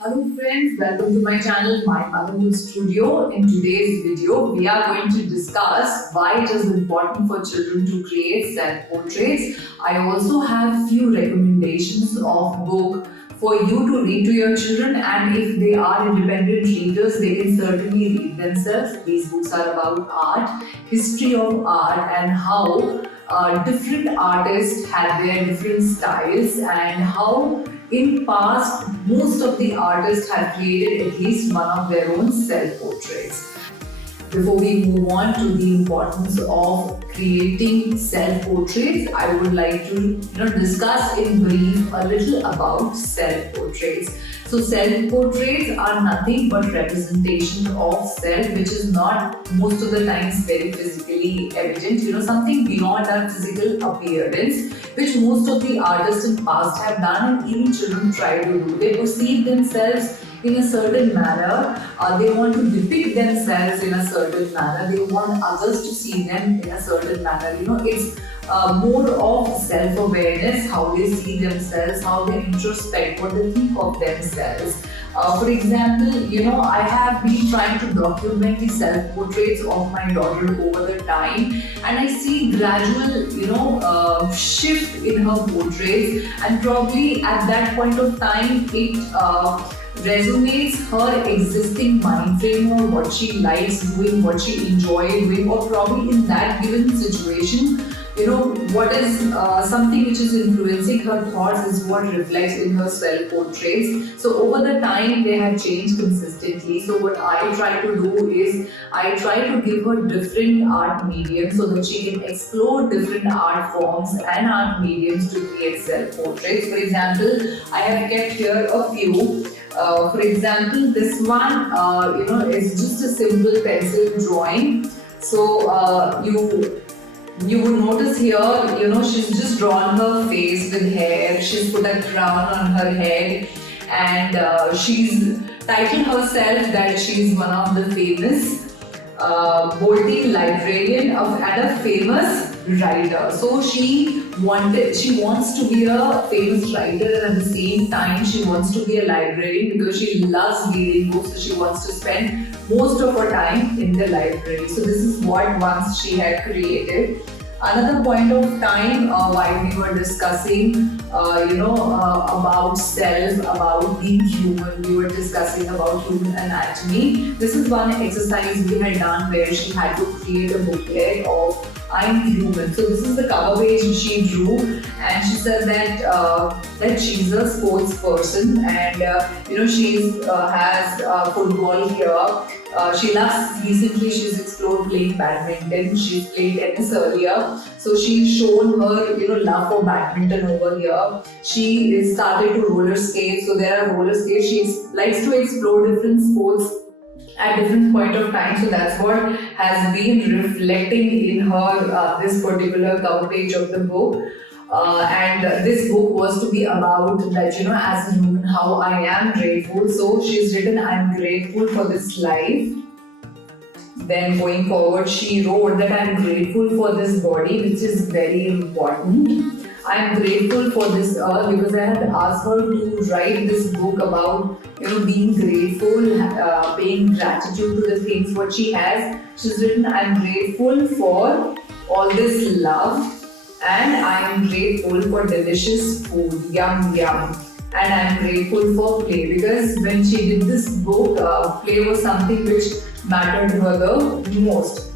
Hello friends, welcome to my channel, My Colorful Studio. In today's video, we are going to discuss why it is important for children to create self-portraits. I also have few recommendations of book for you to read to your children, and if they are independent readers, they can certainly read themselves. These books are about art, history of art, and how different artists had their different styles, and how in past most of the artists have created at least one of their own self-portraits. Before we move on to the importance of creating self-portraits, I would like to discuss in brief a little about self-portraits. So self-portraits are nothing but representation of self, which is not most of the times very physically evident. Something beyond our physical appearance, which most of the artists in past have done, and even children try to do. They perceive themselves in a certain manner. They want to depict themselves in a certain manner. They want others to see them in a certain manner. It's more of self-awareness, how they see themselves, how they introspect, what they think of themselves. For example, I have been trying to document the self-portraits of my daughter over the time, and I see gradual, shift in her portraits, and probably at that point of time, it resonates her existing mind frame, or what she likes doing, what she enjoys doing, or probably in that given situation, what is something which is influencing her thoughts is what reflects in her self portraits. So over the time they have changed consistently. So what I try to do is I try to give her different art mediums so that she can explore different art forms and art mediums to create self portraits. For example, I have kept here a few. For example, this one, is just a simple pencil drawing. So you would notice here, she's just drawn her face with hair. She's put a crown on her head, and she's titled herself that she's one of the famous Bolting librarian and a famous writer. So she wants to be a famous writer, and at the same time she wants to be a librarian because she loves reading books. So she wants to spend most of her time in the library. So this is what once she had created. Another point of time while we were discussing, about self, about being human, we were discussing about human anatomy. This is one exercise we had done where she had to create a booklet of I'm human. So this is the cover page she drew, and she said that she's a sports person, and she's has football here. Recently she's explored playing badminton. She's played tennis earlier, so she's shown her love for badminton over here. She is started to roller skate, so there are roller skates. She likes to explore different sports at different point of time. So that's what has been reflecting in her this particular cover page of the book. And this book was to be about that, as a human, how I am grateful. So she's written, I'm grateful for this life. Then going forward, she wrote that I'm grateful for this body, which is very important. I'm grateful for this earth because I had asked her to write this book about being grateful, paying gratitude to the things what she has. She's written, I'm grateful for all this love, and I am grateful for delicious food, yum yum. And I am grateful for play because when she did this book, play was something which mattered to her the most.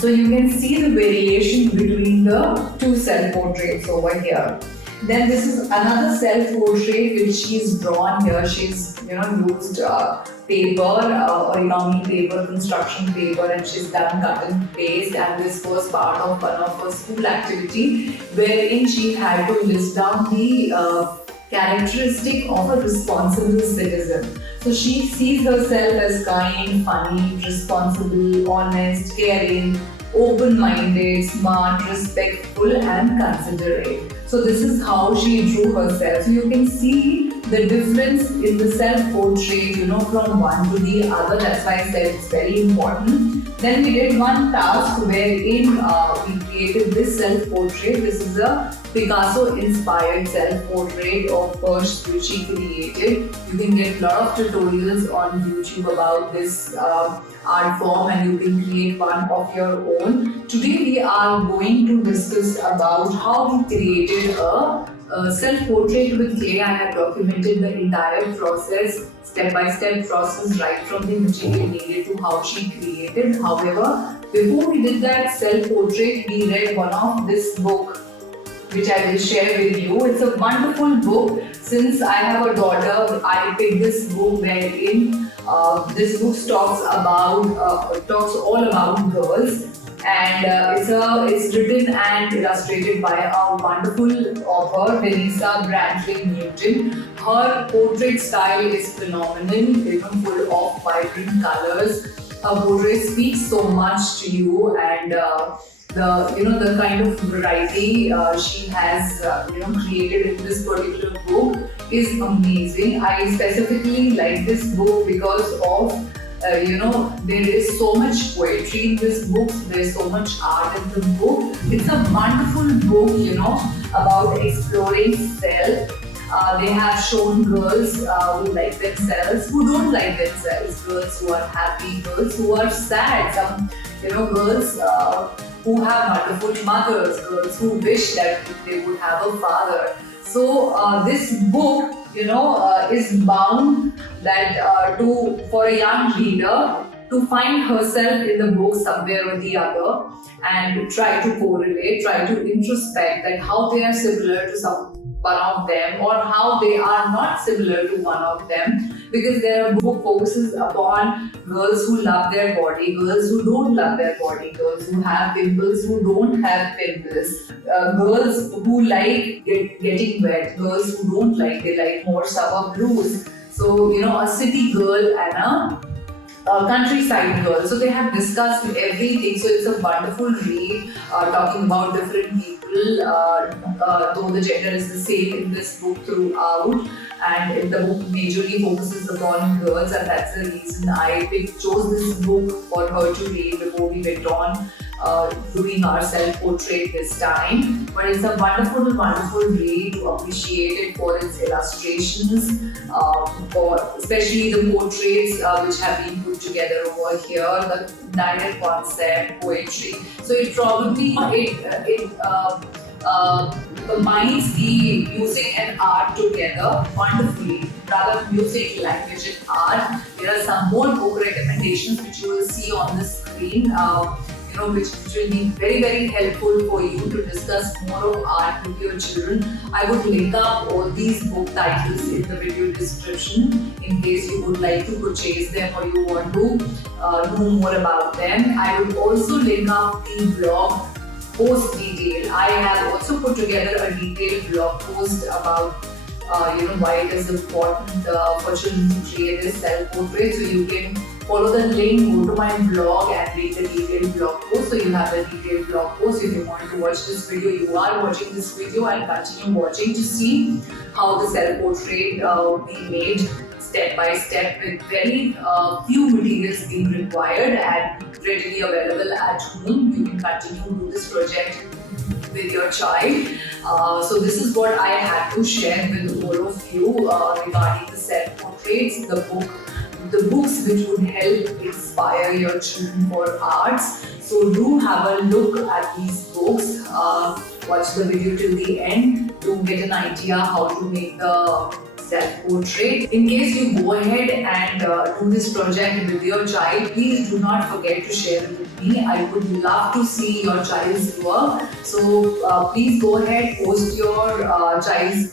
So you can see the variation between the two self-portraits over here. Then this is another self-portrait which she's drawn here. She's used paper, origami paper, construction paper, and she's done cut and paste. And this was part of one of her school activity wherein she had to list down the characteristic of a responsible citizen. So she sees herself as kind, funny, responsible, honest, caring, open-minded, smart, respectful, and considerate. So this is how she drew herself. So you can see the difference in the self-portrait, from one to the other. That's why I said it's very important. Then we did one task wherein we created this self-portrait. This is a Picasso inspired self-portrait of hers which she created. You can get a lot of tutorials on YouTube about this art form, and you can create one of your own. Today we are going to discuss about how we created a self-portrait with clay. I have documented the entire process, step-by-step process, right from the material needed to how she created. However, before we did that self-portrait, we read one of this book which I will share with you. It's a wonderful book. Since I have a daughter, I picked this book wherein this book talks all about girls, and it's written and illustrated by a wonderful author, Vanessa Brantley Newton. Her portrait style is phenomenal, even full of vibrant colors. Her portrait speaks so much to you, and the kind of variety she has created in this particular book is amazing. I specifically like this book because of there is so much poetry in this book. There's so much art in the book. It's a wonderful book, about exploring self. They have shown girls who like themselves, who don't like themselves, girls who are happy, girls who are sad, some girls who have wonderful mothers, girls who wish that they would have a father. So this book, is bound that for a young reader to find herself in the book somewhere or the other, and try to correlate, try to introspect that how they are similar to one of them, or how they are not similar to one of them, because their book focuses upon girls who love their body, girls who don't love their body, girls who have pimples, who don't have pimples, girls who like getting wet, girls who don't like, they like more summer blues. So, a city girl and a countryside girl. So they have discussed everything. So it's a wonderful read, talking about different people, though the gender is the same in this book throughout. And the book majorly focuses upon girls, and that's the reason I chose this book for her to read before we went on doing our self-portrait this time. But it's a wonderful, wonderful read, to appreciate it for its illustrations, especially the portraits which have been put together over here, the direct concept, poetry. So it probably combines the music and art together wonderfully. Rather, music, language, and art. There are some more book recommendations which you will see on the screen. Which will be very, very helpful for you to discuss more of art with your children. I would link up all these book titles in the video description in case you would like to purchase them or you want to know more about them. I would also link up the blog post detail. I have also put together a detailed blog post about why it is important for children to create this self-portrait. So you can follow the link, go to my blog and read the detailed blog post. So you have a detailed blog post. If you want to watch this video, you are watching this video, and continue watching to see how the self-portrait be made step by step with very few materials being required and readily available at home. You can continue to do this project with your child. So this is what I had to share with all of you regarding the self-portraits, the books which would help inspire your children for arts. So do have a look at these books, watch the video till the end to get an idea how to make the self-portrait. In case you go ahead and do this project with your child, please do not forget to share it with me. I would love to see your child's work. So please go ahead, post your child's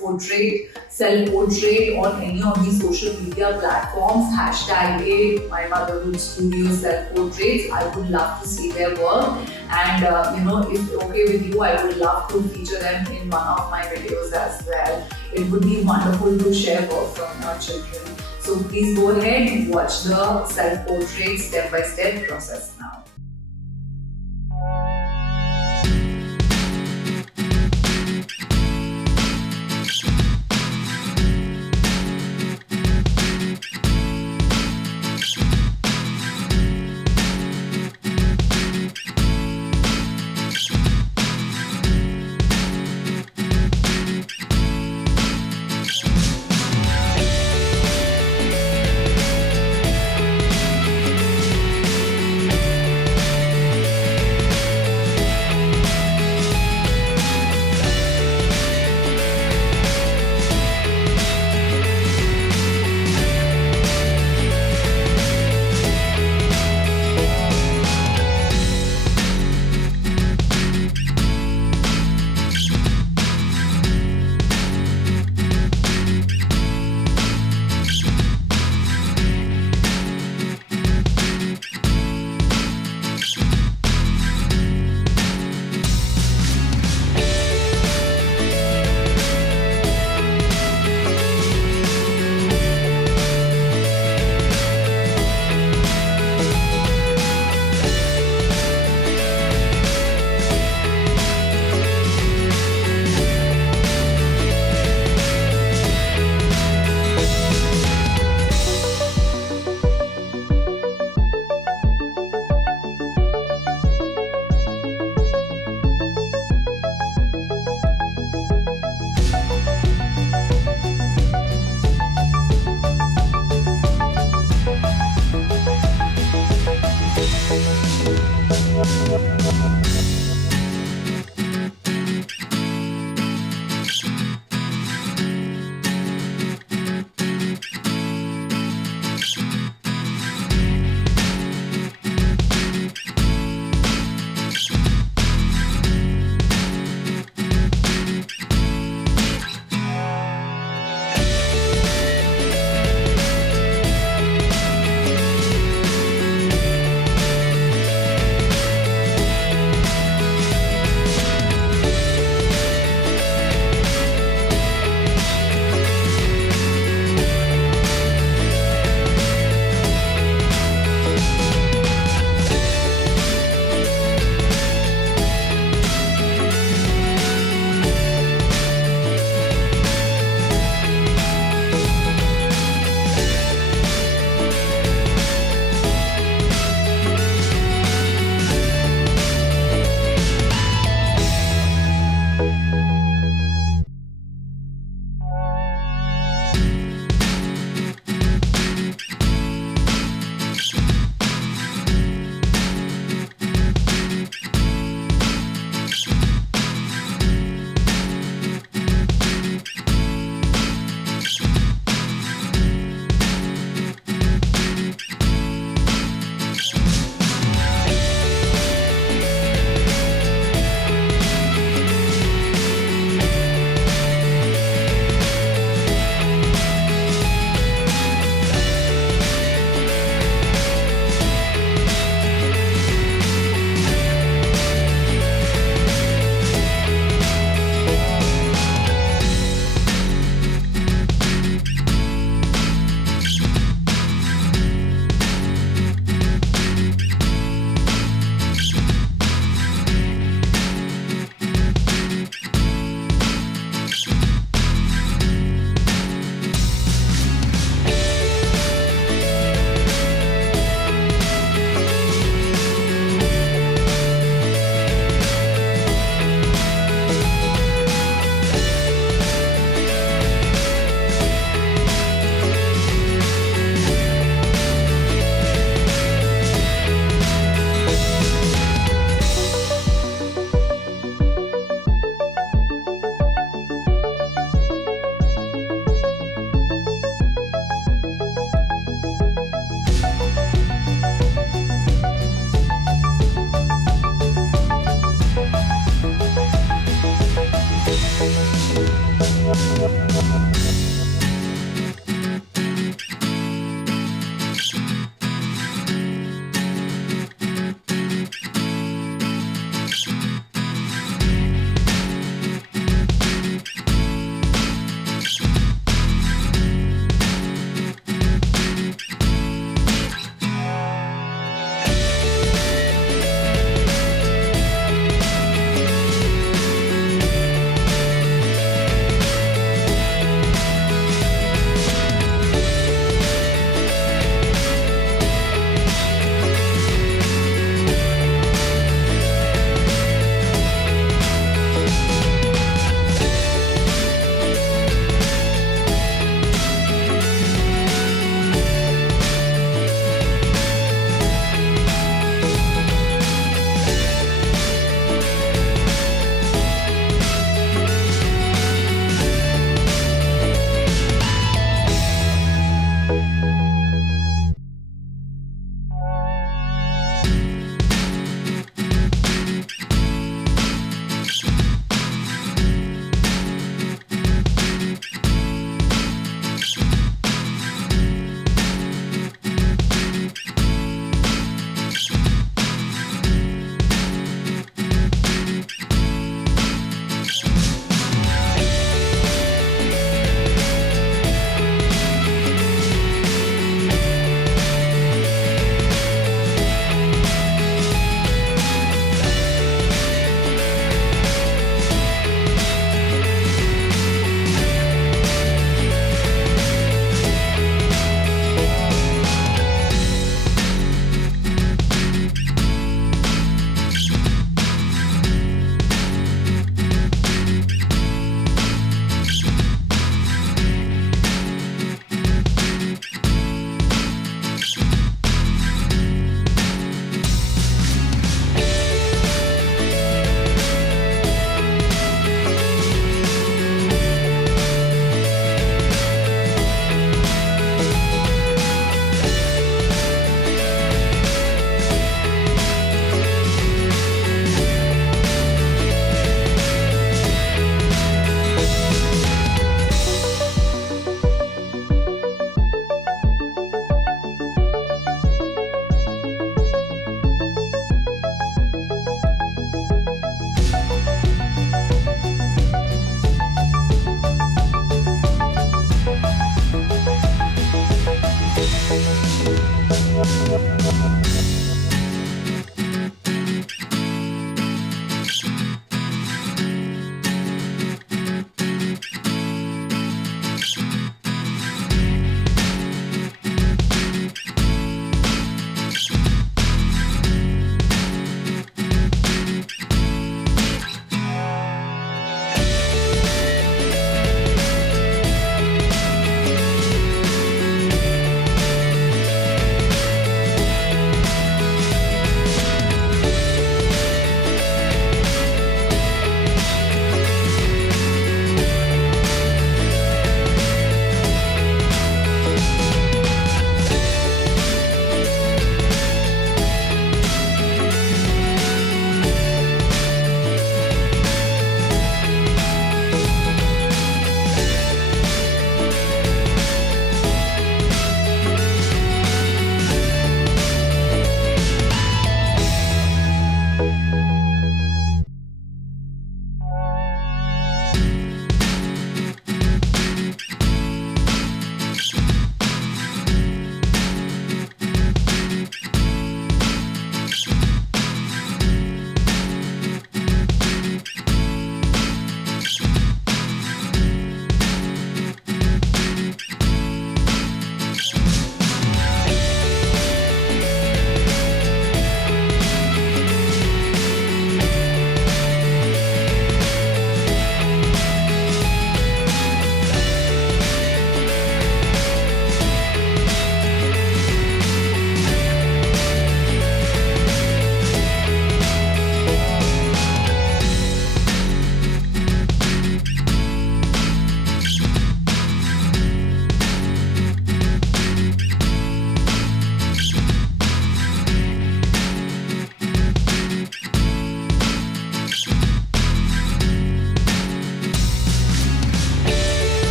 self-portrait on any of these social media platforms. #8 My Motherhood Studio Self-Portraits. I would love to see their work, and if okay with you, I would love to feature them in one of my videos as well. It would be wonderful to share work from your children. So please go ahead and watch the self-portrait step-by-step process now.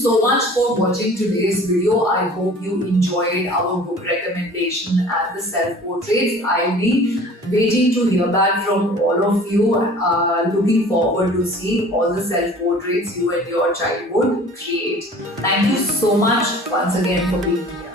so much for watching today's video. I hope you enjoyed our book recommendation and the self-portraits. I'll be waiting to hear back from all of you. Looking forward to see all the self-portraits you and your child would create. Thank you so much once again for being here.